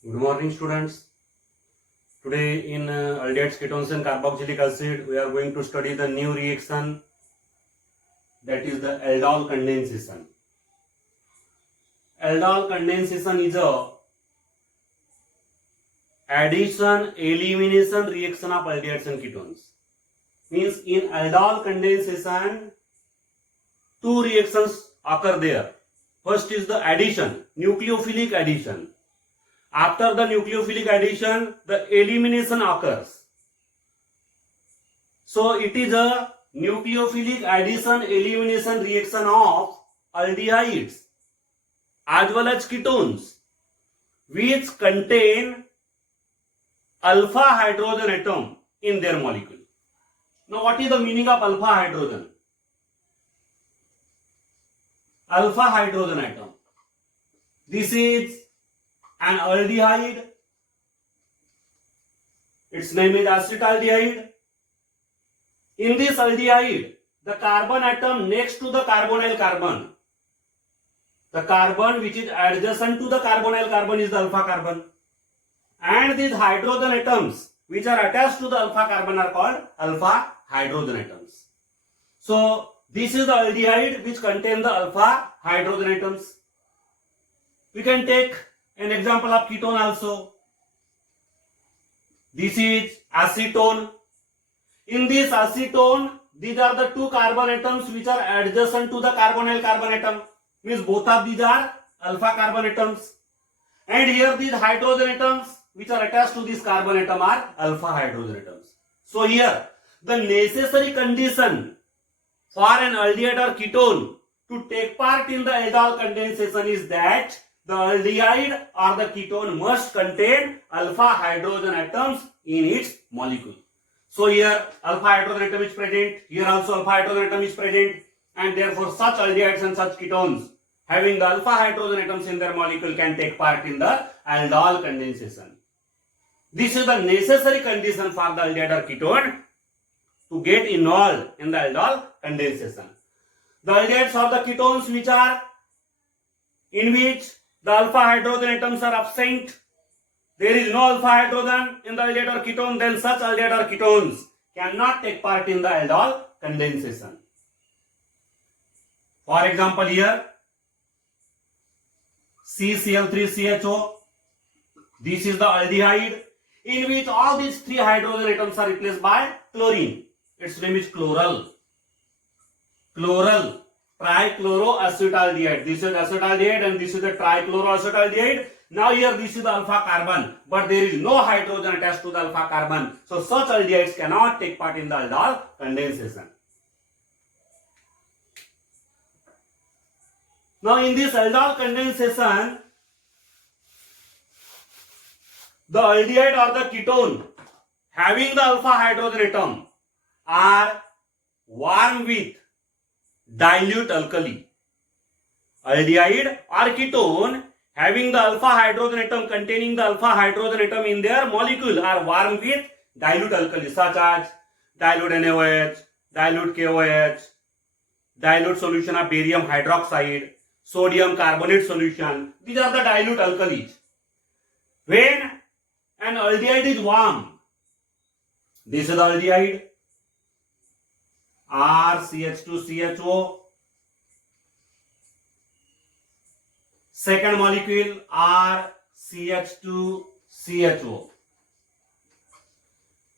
Good morning, students. Today in aldehydes, ketones and carboxylic acid, we are going to study the new reaction, that is the aldol condensation. Aldol condensation is a addition elimination reaction of aldehydes and ketones. Means in aldol condensation, two reactions occur there. First is the addition, nucleophilic addition. After the nucleophilic addition, the elimination occurs. So it is a nucleophilic addition elimination reaction of aldehydes as well as ketones, which contain alpha hydrogen atom in their molecule. Now what is the meaning of alpha hydrogen? Alpha hydrogen atom. This is an aldehyde. Its name is acetaldehyde. In this aldehyde, the carbon atom next to the carbonyl carbon, the carbon which is adjacent to the carbonyl carbon is the alpha carbon, and these hydrogen atoms which are attached to the alpha carbon are called alpha hydrogen atoms. So this is the aldehyde which contain the alpha hydrogen atoms. We can take an example of ketone also. This is acetone. In this acetone, these are the two carbon atoms which are adjacent to the carbonyl carbon atom. Means both of these are alpha carbon atoms. And here these hydrogen atoms which are attached to this carbon atom are alpha hydrogen atoms. So here the necessary condition for an aldehyde or ketone to take part in the aldol condensation is that the aldehyde or the ketone must contain alpha hydrogen atoms in its molecule. So here alpha hydrogen atom is present, here also alpha hydrogen atom is present, and therefore such aldehydes and such ketones having the alpha hydrogen atoms in their molecule can take part in the aldol condensation. This is the necessary condition for the aldehyde or ketone to get involved in the aldol condensation. The aldehydes are the ketones which are in which the alpha hydrogen atoms are absent. There is no alpha hydrogen in the aldehyde or ketone, then such aldehyde or ketones cannot take part in the aldol condensation. For example, here CCl3CHO, this is the aldehyde in which all these three hydrogen atoms are replaced by chlorine. Its name is chloral. Chloral trichloroacetaldehyde. This is acetaldehyde and this is the trichloroacetaldehyde. Now here this is the alpha carbon, but there is no hydrogen attached to the alpha carbon. So such aldehydes cannot take part in the aldol condensation. Now in this aldol condensation, the aldehyde or the ketone having the alpha hydrogen atom are warm with dilute alkali. Aldehyde or ketone having the alpha hydrogen atom containing the alpha hydrogen atom in their molecule are warm with dilute alkali such as dilute NaOH, dilute KOH, dilute solution of barium hydroxide, sodium carbonate solution. These are the dilute alkalis. When an aldehyde is warm, this is the aldehyde RCH2CHO, second molecule RCH2CHO.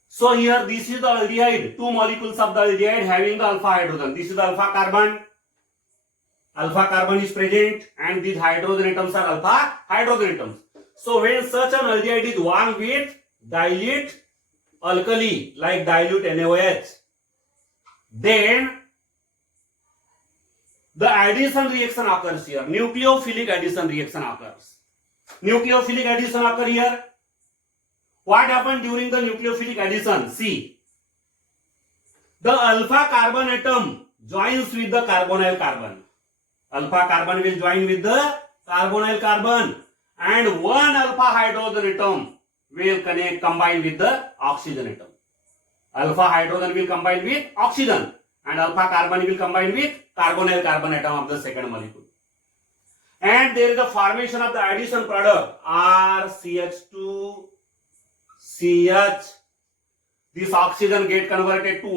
So here this is the aldehyde, two molecules of the aldehyde having the alpha hydrogen. This is the alpha carbon. Alpha carbon is present and these hydrogen atoms are alpha hydrogen atoms. So when such an aldehyde is warm with dilute alkali like dilute NaOH, then the addition reaction occurs here. Nucleophilic addition reaction occurs. Nucleophilic addition occurs here. What happened during the nucleophilic addition? See, the alpha carbon atom joins with the carbonyl carbon. Alpha carbon will join with the carbonyl carbon, and one alpha hydrogen atom will combine with the oxygen atom. Alpha hydrogen will combine with oxygen and alpha carbon will combine with carbonyl carbon atom of the second molecule. and there is a formation of the addition product RCH2 CH. This oxygen get converted to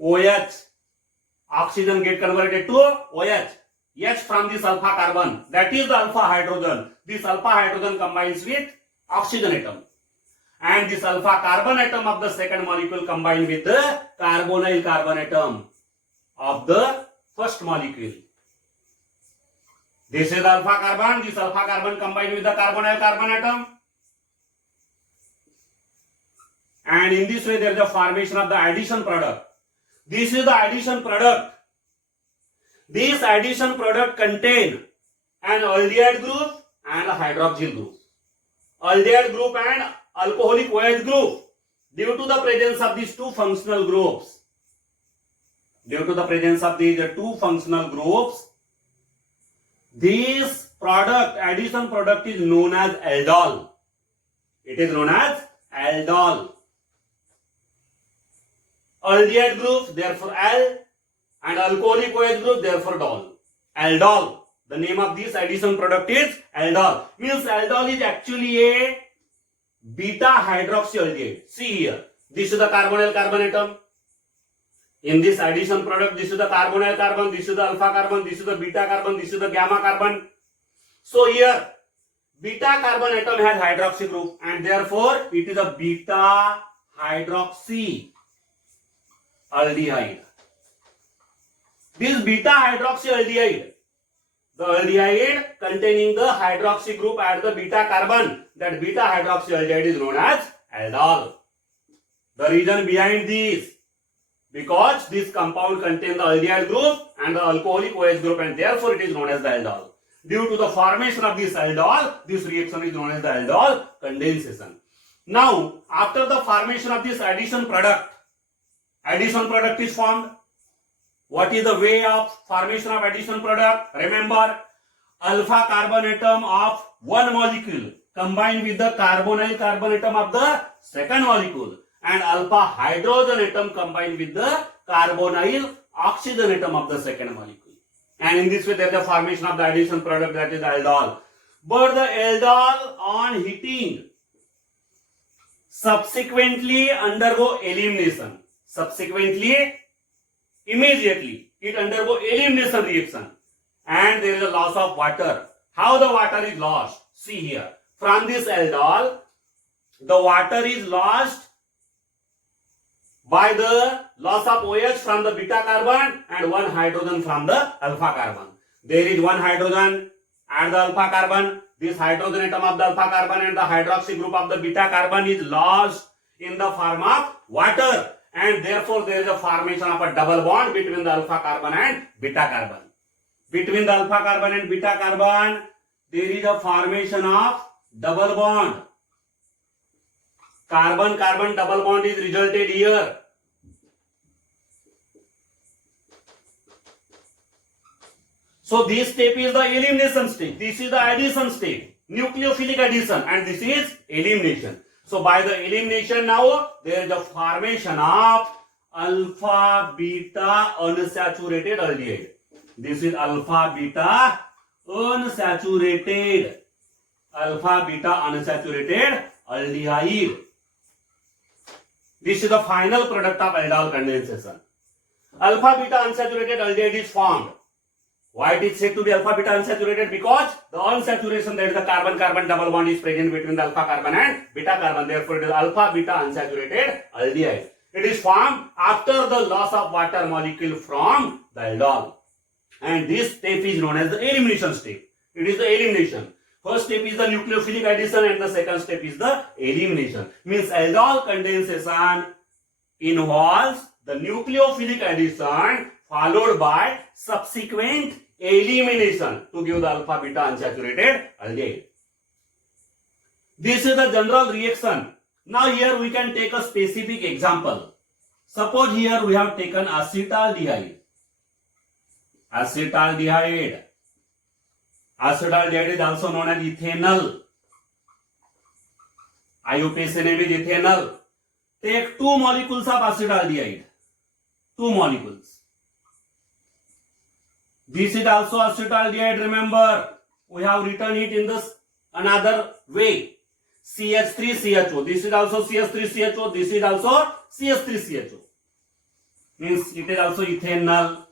OH. Oxygen get converted to OH. H from this alpha carbon, that is the alpha hydrogen. This alpha hydrogen combines with oxygen atom, and this alpha carbon atom of the second molecule combine with the carbonyl carbon atom of the first molecule. This is alpha carbon. This alpha carbon combined with the carbonyl carbon atom, and in this way there is a formation of the addition product. This is the addition product. This addition product contain an aldehyde group and a hydroxyl group. Aldehyde group and alcoholic OH group. Due to the presence of these two functional groups, this product, addition product, is known as aldol. It is known as aldol. Aldehyde group, therefore al, and alcoholic OH group, therefore dol. Aldol. The name of this addition product is aldol. Means aldol is actually a beta hydroxyaldehyde. See here. This is the carbonyl carbon atom. In this addition product, this is the carbonyl carbon, this is the alpha carbon, this is the beta carbon, this is the gamma carbon. So here, beta carbon atom has hydroxy group, and therefore it is a beta hydroxy aldehyde. This beta hydroxy aldehyde, the aldehyde containing the hydroxy group at the beta carbon, that beta hydroxy aldehyde is known as aldol. The reason behind this, because this compound contains the aldehyde group and the alcoholic OH group, and therefore it is known as the aldol. Due to the formation of this aldol, this reaction is known as the aldol condensation. Now, after the formation of this addition product is formed. What is the way of formation of addition product? Remember, alpha carbon atom of one molecule combined with the carbonyl carbon atom of the second molecule, and alpha hydrogen atom combined with the carbonyl oxygen atom of the second molecule. And in this way there is the formation of the addition product, that is aldol. But the aldol on heating subsequently undergo elimination. Immediately it undergo elimination reaction, and there is a loss of water. How the water is lost? See here. From this aldol, the water is lost by the loss of OH from the beta carbon and one hydrogen from the alpha carbon. There is one hydrogen at the alpha carbon. This hydrogen atom of the alpha carbon and the hydroxy group of the beta carbon is lost in the form of water, and therefore there is a formation of a double bond between the alpha carbon and beta carbon. Between the alpha carbon and beta carbon, there is a formation of double bond. Carbon-carbon double bond is resulted here. So this step is the elimination step. This is the addition step, nucleophilic addition, and this is elimination. So by the elimination now, there is a formation of alpha beta unsaturated aldehyde. This is alpha beta unsaturated aldehyde. This is the final product of aldol condensation. Alpha beta unsaturated aldehyde is formed. Why it is said to be alpha beta unsaturated? Because the unsaturation, that is the carbon-carbon double bond, is present between the alpha carbon and beta carbon. Therefore, it is alpha beta unsaturated aldehyde. It is formed after the loss of water molecule from the aldol. And this step is known as the elimination step. It is the elimination. First step is the nucleophilic addition and the second step is the elimination. Means aldol condensation involves the nucleophilic addition followed by subsequent elimination to give the alpha beta unsaturated aldehyde. This is the general reaction. Now here we can take a specific example. Suppose here we have taken acetaldehyde. Acetaldehyde is also known as ethanol. IUPAC name is ethanol. Take 2 molecules of acetaldehyde. 2 molecules. This is also acetaldehyde. Remember, we have written it in this another way. CH3CHO. This is also CH3CHO. This is also CH3CHO. Means it is also ethanol.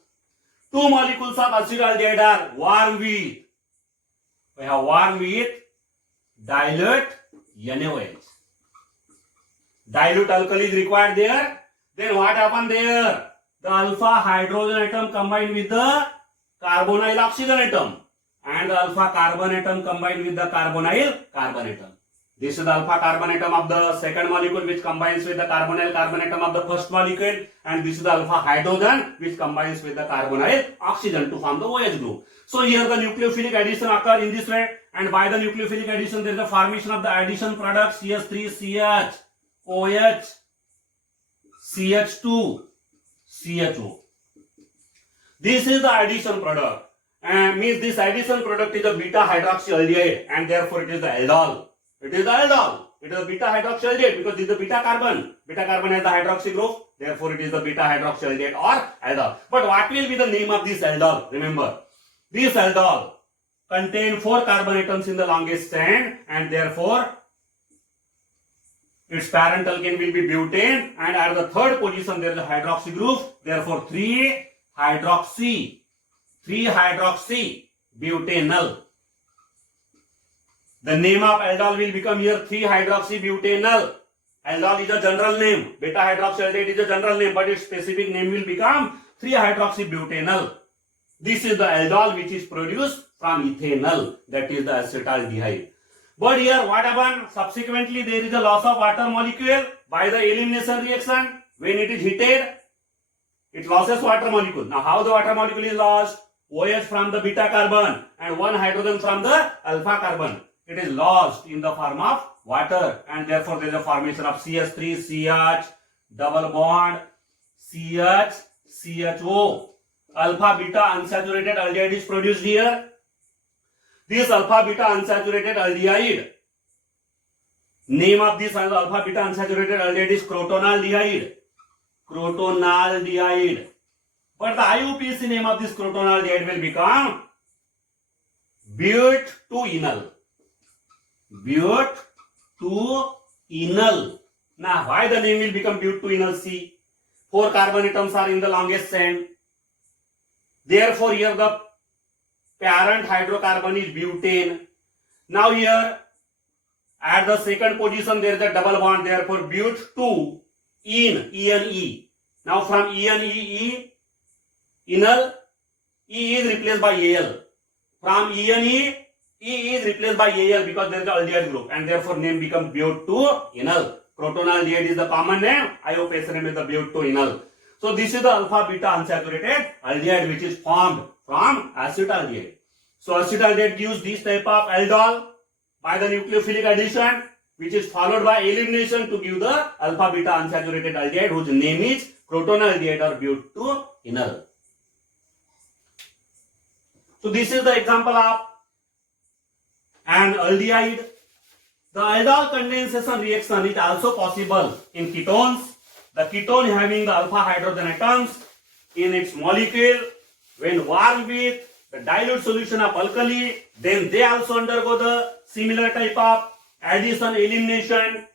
Two molecules of acetaldehyde are warm with. We have warm with dilute NaOH. Dilute alkali is required there. Then what happened there? The alpha hydrogen atom combined with the carbonyl oxygen atom, and the alpha carbon atom combined with the carbonyl carbon atom. This is the alpha carbon atom of the second molecule which combines with the carbonyl carbon atom of the first molecule, and this is the alpha hydrogen which combines with the carbonyl oxygen to form the OH group. So here the nucleophilic addition occurs in this way, and by the nucleophilic addition there is the formation of the addition product CH3CH, OH, CH2, CHO. This is the addition product, and means this addition product is a beta hydroxyaldehyde, and therefore it is the aldol. It is the aldol. It is a beta hydroxyaldehyde because this is the beta carbon. Beta carbon has the hydroxy group, therefore it is the beta hydroxyaldehyde or aldol. But what will be the name of this aldol? Remember, this aldol contain 4 carbon atoms in the longest strand, and therefore its parent alkane will be butane, and at the third position there is a hydroxy group, therefore 3-hydroxy butanol. The name of aldol will become here 3-hydroxy butanol. Aldol is a general name, beta hydroxyaldehyde is a general name, but its specific name will become 3-hydroxy butanol. This is the aldol which is produced from ethanol, that is the acetaldehyde. But here what happened? Subsequently there is a loss of water molecule by the elimination reaction. When it is heated, it loses water molecule. Now how the water molecule is lost? OH from the beta carbon and 1 hydrogen from the alpha carbon. It is lost in the form of water, and therefore there is a formation of CH3CH double bond CH-CHO. Alpha beta unsaturated aldehyde is produced here. This alpha beta unsaturated aldehyde, name of this alpha beta unsaturated aldehyde is crotonaldehyde. Crotonaldehyde. But the IUPAC name of this crotonaldehyde will become butanol. Butanol. Now why the name will become butanol? See, 4 carbon atoms are in the longest strand. Therefore here the parent hydrocarbon is butane. Now here at the second position there is a double bond, therefore but2 ene. Now from enol, E is replaced by Al. From ene, E is replaced by Al because there is an aldehyde group, and therefore name becomes butanol. Crotonaldehyde is the common name, IUPAC name is the butanol. So this is the alpha beta unsaturated aldehyde which is formed from acetaldehyde. So acetaldehyde gives this type of aldol by the nucleophilic addition, which is followed by elimination to give the alpha beta unsaturated aldehyde whose name is crotonaldehyde or butanol. So this is the example of an aldehyde. The aldol condensation reaction is also possible in ketones. The ketone having the alpha hydrogen atoms in its molecule, when warmed with the dilute solution of alkali, then they also undergo the similar type of addition elimination.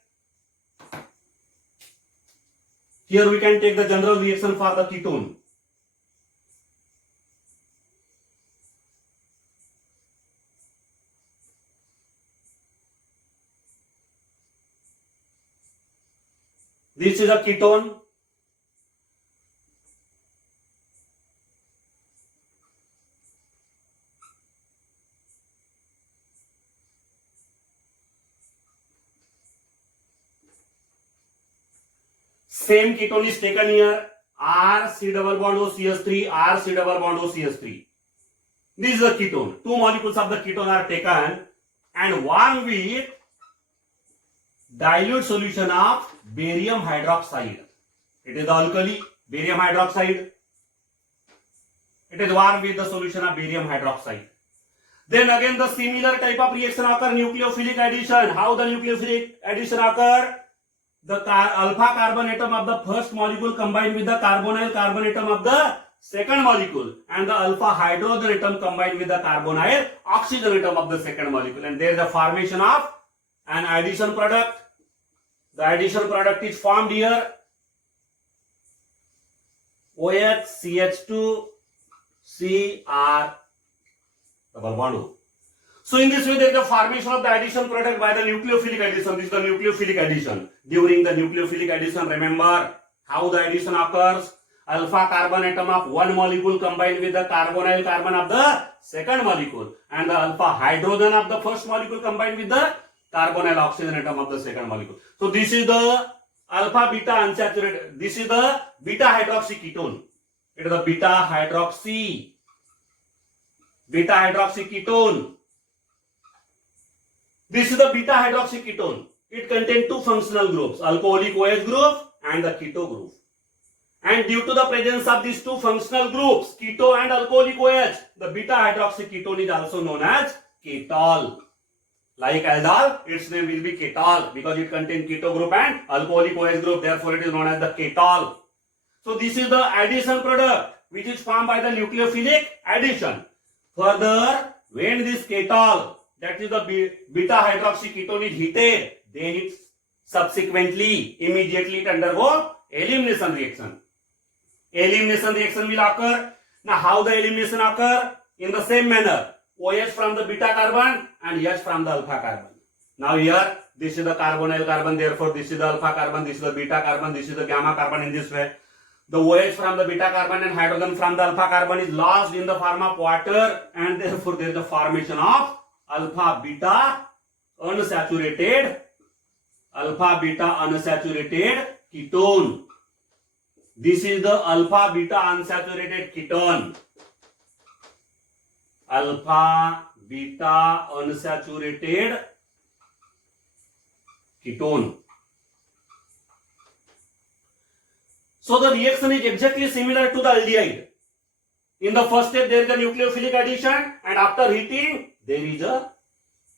Here we can take the general reaction for the ketone. This is a ketone. Same ketone is taken here, R C double bond O CH3, R C double bond O CH3. This is a ketone. 2 molecules of the ketone are taken and warmed with dilute solution of barium hydroxide. It is the alkali, barium hydroxide. It is warmed with the solution of barium hydroxide. Then again the similar type of reaction occur, nucleophilic addition. How the nucleophilic addition occur? The alpha carbon atom of the first molecule combined with the carbonyl carbon atom of the second molecule, and the alpha hydrogen atom combined with the carbonyl oxygen atom of the second molecule, and there is a formation of an addition product. The addition product is formed here. OH CH2 Cr double bond O. So in this way there is a formation of the addition product by the nucleophilic addition. This is the nucleophilic addition. During the nucleophilic addition, remember how the addition occurs. Alpha carbon atom of one molecule combined with the carbonyl carbon of the second molecule, and the alpha hydrogen of the first molecule combined with the carbonyl oxygen atom of the second molecule. So this is the alpha beta unsaturated. This is the beta hydroxy ketone. It is the beta hydroxy ketone. This is the beta hydroxy ketone. It contains two functional groups, alcoholic OH group and the keto group. And due to the presence of these two functional groups, keto and alcoholic OH, the beta hydroxy ketone is also known as ketol. Like aldol, its name will be ketol because it contains keto group and alcoholic OH group. Therefore, it is known as the ketol. So this is the addition product which is formed by the nucleophilic addition. Further, when this ketol, that is the beta hydroxy ketone, is heated, then it subsequently, immediately it undergo elimination reaction. Elimination reaction will occur. Now, how the elimination occur? In the same manner, OH from the beta carbon and H from the alpha carbon. Now here, this is the carbonyl carbon, therefore this is the alpha carbon, this is the beta carbon, this is the gamma carbon. In this way, the OH from the beta carbon and hydrogen from the alpha carbon is lost in the form of water, and therefore there is a formation of alpha beta unsaturated ketone. This is the alpha beta unsaturated ketone. Alpha beta unsaturated ketone. So the reaction is exactly similar to the aldehyde. In the first step there is a nucleophilic addition, and after heating there is a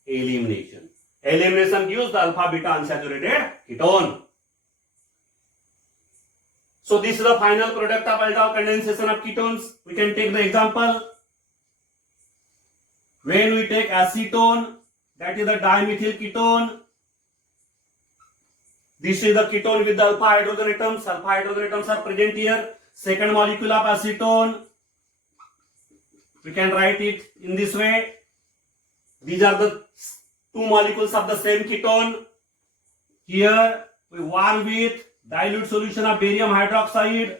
elimination. Elimination gives the alpha beta unsaturated ketone. So this is the final product of aldol condensation of ketones. We can take the example. When we take acetone, that is the dimethyl ketone. This is the ketone with the alpha hydrogen atoms. Alpha hydrogen atoms are present here. Second molecule of acetone. We can write it in this way. These are the two molecules of the same ketone. Here we warm with dilute solution of barium hydroxide.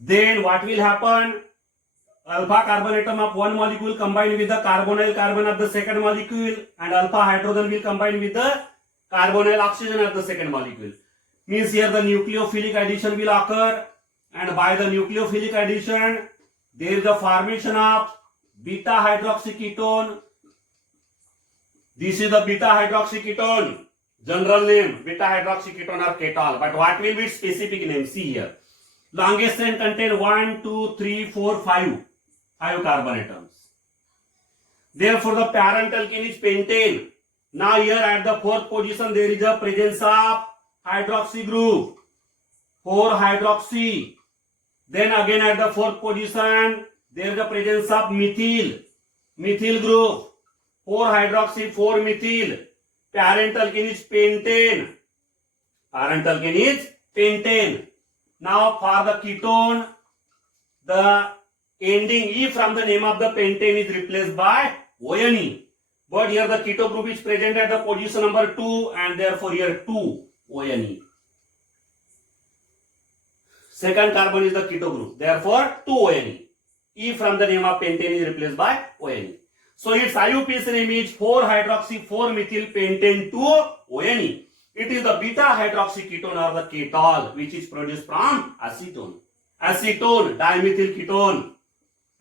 Then what will happen? Alpha carbon atom of one molecule combined with the carbonyl carbon of the second molecule, and alpha hydrogen will combine with the carbonyl oxygen of the second molecule. Means here the nucleophilic addition will occur, and by the nucleophilic addition there is a formation of beta hydroxy ketone. This is the beta hydroxy ketone. General name beta hydroxy ketone or ketol. But what will be its specific name? See here. Longest chain contain 1, 2, 3, 4, 5 carbon atoms. Therefore, the parent alkene is pentane. Now here at the fourth position there is a presence of hydroxy group, 4 hydroxy. Then again at the fourth position there is a presence of methyl group, 4 hydroxy, 4 methyl. Parent alkene is pentane. Now for the ketone, the ending E from the name of the pentane is replaced by ONE. But here the keto group is present at the position number 2, and therefore here 2 ONE. Second carbon is the keto group. Therefore 2 ONE. E from the name of pentane is replaced by ONE. So its IUPAC name is 4 hydroxy 4 methyl pentane 2 ONE. It is the beta hydroxy ketone or the ketol which is produced from acetone. Acetone, dimethyl ketone.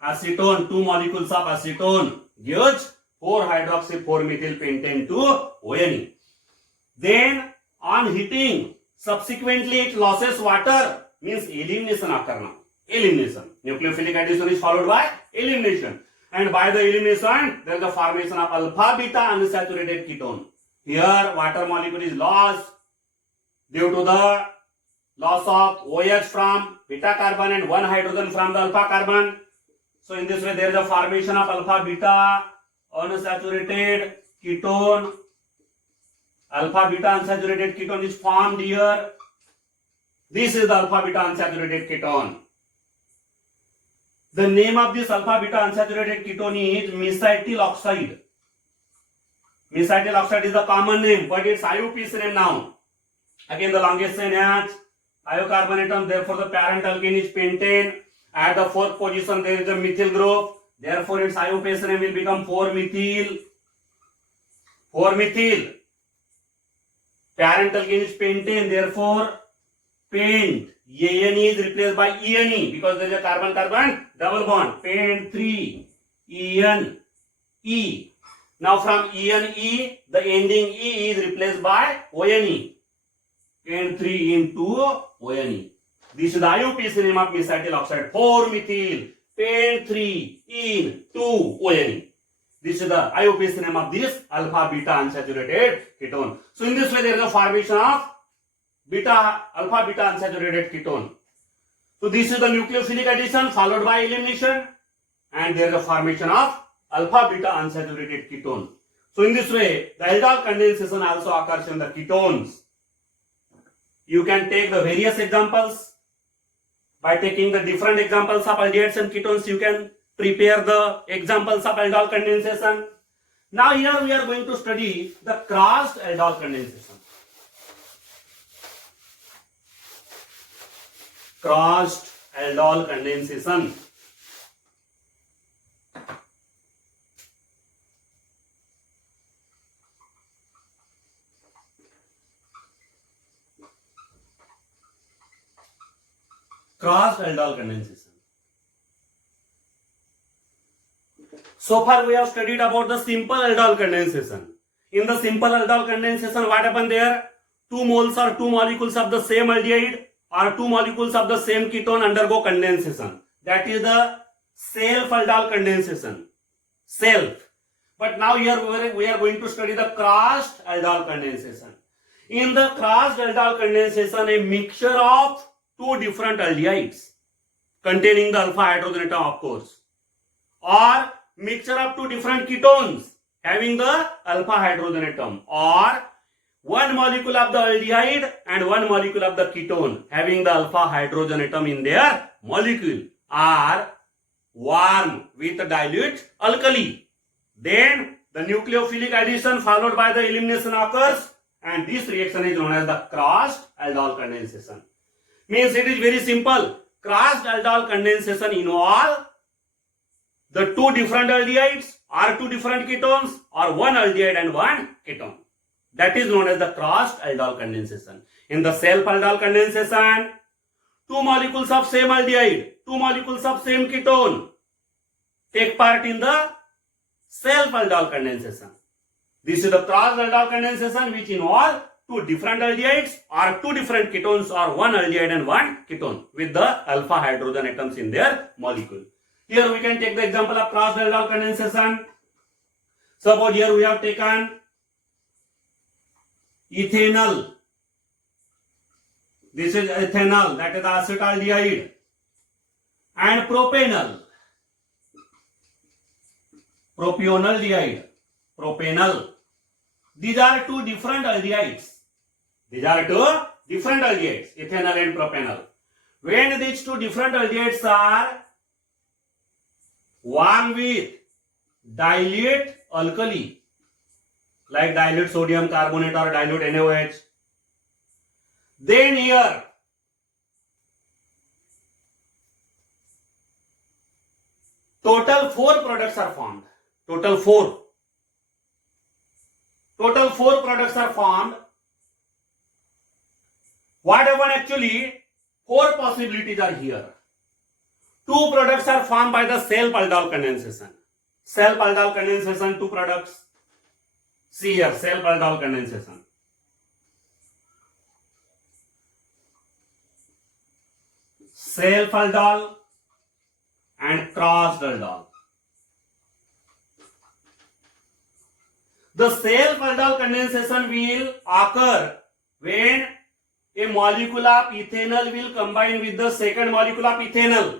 Acetone, 2 molecules of acetone gives 4 hydroxy 4 methyl pentane 2 ONE. Then on heating, subsequently it loses water, means elimination occur now. Elimination. Nucleophilic addition is followed by elimination. And by the elimination, there is the formation of alpha beta unsaturated ketone. Here water molecule is lost due to the loss of OH from beta carbon and one hydrogen from the alpha carbon. So in this way there is a formation of alpha beta unsaturated ketone. Alpha beta unsaturated ketone is formed here. This is the alpha beta unsaturated ketone. The name of this alpha beta unsaturated ketone is mesytyl oxide. Mesytyl oxide is the common name, but its IUPAC name now. Again, the longest chain has thiocarbon atom, therefore the parent alkane is pentane. At the fourth position, there is a methyl group, therefore its IUPAC name will become 4-methyl. 4-methyl. Parent alkane is pentane, therefore pent. ANE is replaced by ENE because there is a carbon-carbon double bond. Pent 3, EN, E. Now from ENE, the ending E is replaced by ONE. Pent 3 into ONE. This is the IUPAC name of mesytyl oxide. 4-methyl, pent 3, in 2, ONE. This is the IUPAC name of this alpha beta unsaturated ketone. So in this way there is a formation of alpha beta unsaturated ketone. So this is the nucleophilic addition followed by elimination, and there is a formation of alpha beta unsaturated ketone. So in this way the aldol condensation also occurs in the ketones. You can take the various examples. By taking the different examples of aldehydes and ketones, you can prepare the examples of aldol condensation. Now here we are going to study the crossed aldol condensation. Crossed aldol condensation. Crossed aldol condensation. So far we have studied about the simple aldol condensation. In the simple aldol condensation, what happened there? 2 moles or 2 molecules of the same aldehyde or 2 molecules of the same ketone undergo condensation. That is the self aldol condensation. Self. But now here we are going to study the crossed aldol condensation. In the crossed aldol condensation, a mixture of 2 different aldehydes containing the alpha hydrogen atom, of course, or mixture of 2 different ketones having the alpha hydrogen atom, or 1 molecule of the aldehyde and 1 molecule of the ketone having the alpha hydrogen atom in their molecule are warm with dilute alkali. Then the nucleophilic addition followed by the elimination occurs, and this reaction is known as the crossed aldol condensation. Means it is very simple. Crossed aldol condensation involve the 2 different aldehydes or 2 different ketones or 1 aldehyde and 1 ketone. That is known as the crossed aldol condensation. In the self aldol condensation, 2 molecules of same aldehyde, 2 molecules of same ketone take part in the self aldol condensation. This is the crossed aldol condensation, which involve 2 different aldehydes or 2 different ketones or 1 aldehyde and 1 ketone with the alpha hydrogen atoms in their molecule. Here we can take the example of crossed aldol condensation. Suppose here we have taken ethanol. This is ethanol, that is acetaldehyde, and propanol. Propionaldehyde. Propanol. These are 2 different aldehydes. Ethanol and propanol. When these 2 different aldehydes are warm with dilute alkali, like dilute sodium carbonate or dilute NaOH, then here total 4 products are formed. Total 4 products are formed. What happened actually? 4 possibilities are here. 2 products are formed by the self aldol condensation. Self aldol condensation, 2 products. See here, self aldol condensation. Self aldol and crossed aldol. The self aldol condensation will occur when a molecule of ethanol will combine with the second molecule of ethanol.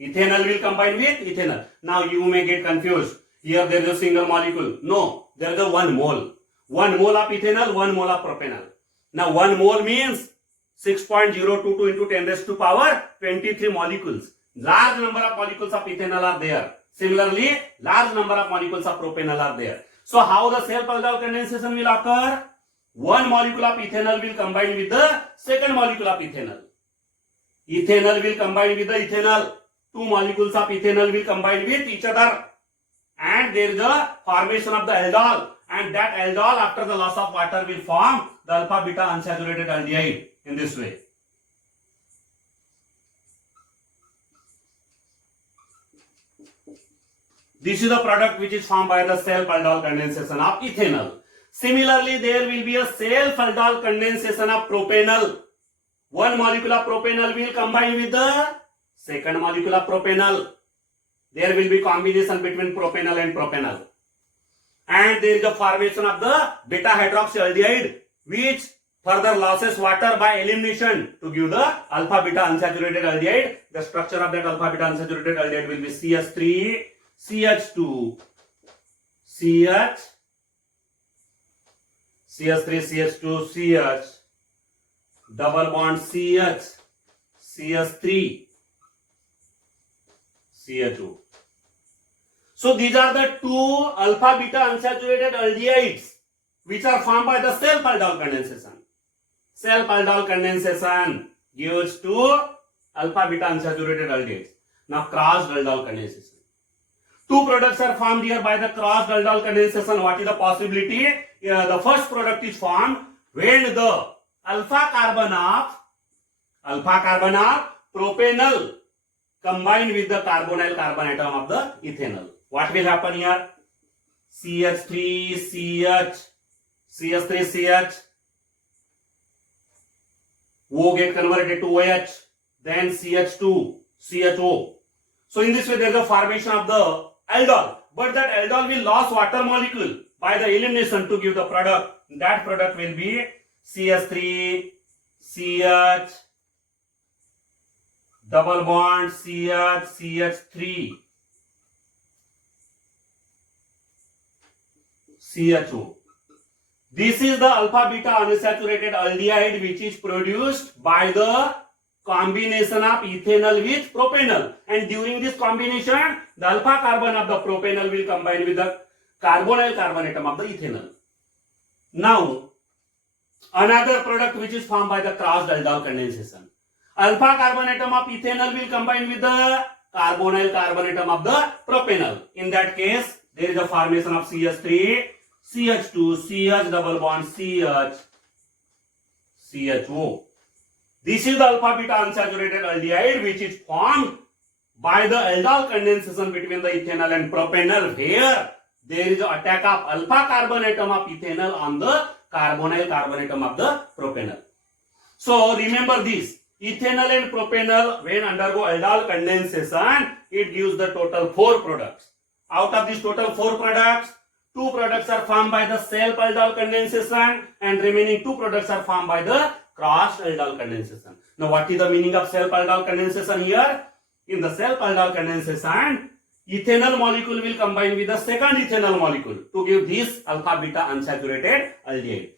Ethanol will combine with ethanol. Now you may get confused. Here there is a single molecule. No, there is a 1 mole. 1 mole of ethanol, 1 mole of propanol. Now 1 mole means 6.022 into 10 raised to power 23 molecules. Large number of molecules of ethanol are there. Similarly, large number of molecules of propanol are there. So how the self-aldol condensation will occur? 1 molecule of ethanol will combine with the second molecule of ethanol. Ethanol will combine with the ethanol. 2 molecules of ethanol will combine with each other. And there is a formation of the aldol. And that aldol, after the loss of water, will form the alpha beta unsaturated aldehyde in this way. This is the product which is formed by the self-aldol condensation of ethanol. Similarly, there will be a self-aldol condensation of propanol. 1 molecule of propanol will combine with the second molecule of propanol. There will be combination between propanol and propanol. And there is a formation of the beta hydroxyaldehyde, which further losses water by elimination to give the alpha beta unsaturated aldehyde. The structure of that alpha beta unsaturated aldehyde will be CH3, CH2, CH, CH3, CH2, CH, double bond CH, CH3, CH2. So these are the 2 alpha beta unsaturated aldehydes which are formed by the self-aldol condensation. Self-aldol condensation gives 2 alpha beta unsaturated aldehydes. Now crossed aldol condensation. 2 products are formed here by the crossed aldol condensation. What is the possibility? The first product is formed when the alpha carbon of propanol combined with the carbonyl carbon atom of the ethanol. What will happen here? CH3, CH, CH3, CH, O get converted to OH, then CH2, CHO. So in this way there is a formation of the aldol, but that aldol will lose water molecule by the elimination to give the product. That product will be CH3, CH, double bond CH, CH3, CHO. This is the alpha beta unsaturated aldehyde which is produced by the combination of ethanol with propanol, and during this combination the alpha carbon of the propanol will combine with the carbonyl carbon atom of the ethanol. Now another product which is formed by the crossed aldol condensation. Alpha carbon atom of ethanol will combine with the carbonyl carbon atom of the propanol. In that case there is a formation of CH3, CH2, CH double bond CH, CHO. This is the alpha beta unsaturated aldehyde which is formed by the aldol condensation between the ethanol and propanol, where there is an attack of alpha carbon atom of ethanol on the carbonyl carbon atom of the propanol. So remember this, ethanol and propanol when undergo aldol condensation, it gives the total 4 products. Out of these total 4 products, 2 products are formed by the self-aldol condensation and remaining 2 products are formed by the crossed aldol condensation. Now what is the meaning of self-aldol condensation here? In the self-aldol condensation, ethanol molecule will combine with the second ethanol molecule to give this alpha beta unsaturated aldehyde.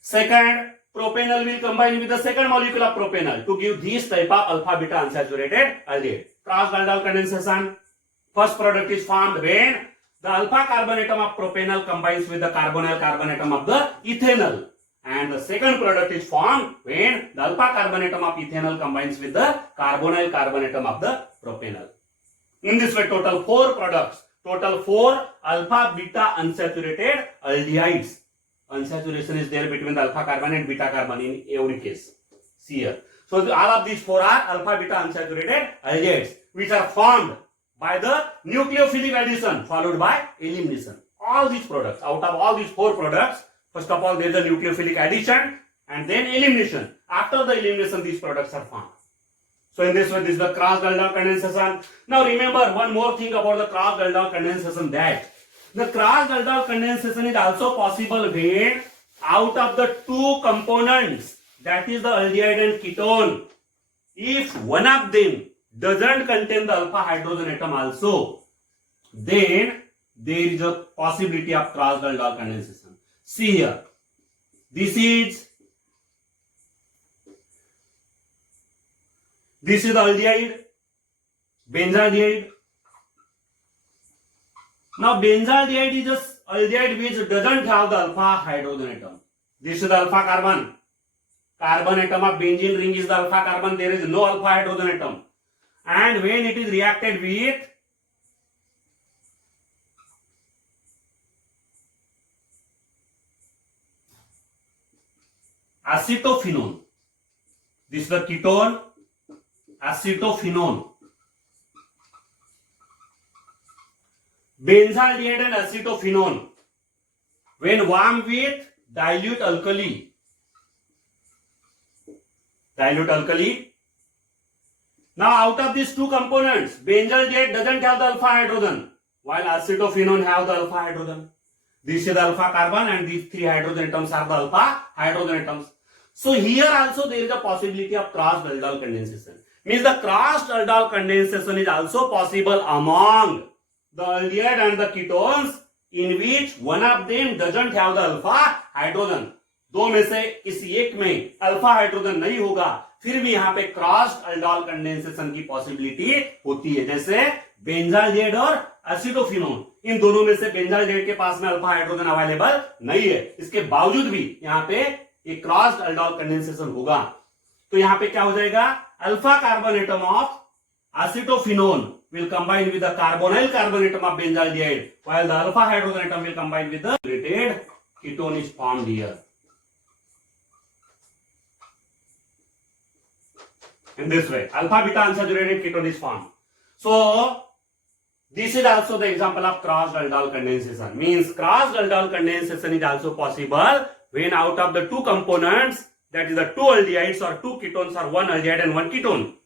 Second, propanol will combine with the second molecule of propanol to give this type of alpha beta unsaturated aldehyde. Crossed aldol condensation, first product is formed when the alpha carbon atom of propanol combines with the carbonyl carbon atom of the ethanol, and the second product is formed when the alpha carbon atom of ethanol combines with the carbonyl carbon atom of the propanol. In this way total 4 products, total 4 alpha beta unsaturated aldehydes. Unsaturation is there between the alpha carbon and beta carbon in every case. See here. So all of these 4 are alpha beta unsaturated aldehydes which are formed by the nucleophilic addition followed by elimination. All these products, out of all these 4 products, first of all there is a nucleophilic addition and then elimination. After the elimination these products are formed. So in this way this is the crossed aldol condensation. Now remember one more thing about the crossed aldol condensation, that the crossed aldol condensation is also possible when out of the 2 components that is the aldehyde and ketone, if one of them doesn't contain the alpha hydrogen atom also, then there is a possibility of crossed aldol condensation. See here, this is the aldehyde, benzaldehyde. Now benzaldehyde is just aldehyde which doesn't have the alpha hydrogen atom. This is the alpha carbon. Carbon atom of benzene ring is the alpha carbon. There is no alpha hydrogen atom. And when it is reacted with acetophenone, this is the ketone, acetophenone. Benzaldehyde and acetophenone, when warmed with dilute alkali, now out of these two components, benzaldehyde doesn't have the alpha hydrogen, while acetophenone have the alpha hydrogen. This is the alpha carbon and these three hydrogen atoms are the alpha hydrogen atoms. So here also there is a possibility of crossed aldol condensation. Means the crossed aldol condensation is also possible among the aldehyde and the ketones in which one of them doesn't have the alpha hydrogen. दो में से किसी एक में alpha hydrogen नहीं होगा, फिर भी यहाँ पे क्रॉस्ड aldol कंडेंसेशन की पॉसिबिलिटी होती है. जैसे बेंजाल्डेहाइड और एसिटोफिनोन, इन दोनों में से बेंजाल्डेहाइड के पास में अल्फा हाइड्रोजन अवेलेबल नहीं है, इसके बावजूद भी यहाँ पे एक क्रॉस्ड aldol कंडेंसेशन होगा. तो यहाँ पे क्या हो जाएगा, alpha carbon atom of acetophenone will combine with the carbonyl carbon atom of benzaldehyde, while the alpha hydrogen atom will combine with the related ketone is formed here. In this way, alpha beta unsaturated ketone is formed. So this is also the example of crossed aldol condensation. Means crossed aldol condensation is also possible when out of the two components, that is the two aldehydes or two ketones or one aldehyde and one ketone,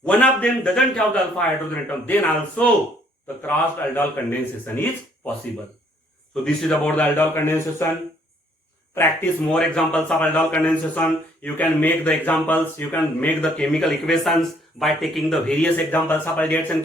one of them doesn't have the alpha hydrogen atom, then also the crossed aldol condensation is possible. So this is about the aldol condensation. Practice more examples of aldol condensation. You can make the examples, you can make the chemical equations by taking the various examples of aldehydes and